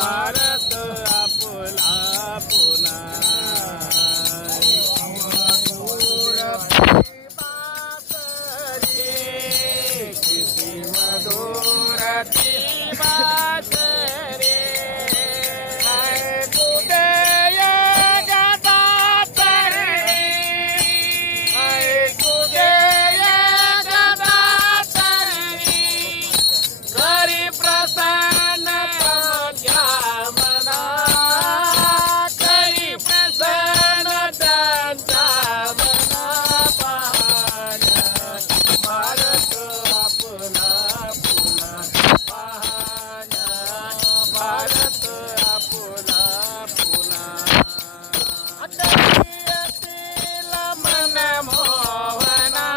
भारत आपला पुन्हा किती मधुर ती बासरी तुझे गदा तरी तुझे गदा तरी घरी प्रसन्न त्या मना घरी प्रसन्न त्यांच्या मना पाहण्या भारत आपला पुन्हा पाहण्या भारत आपला पुन्हा असील मन मोहना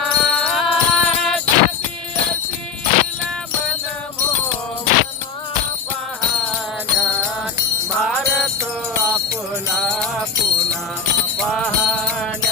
असील मन मोहना पाहण्या भारत आपला पुन्हा पाहण्या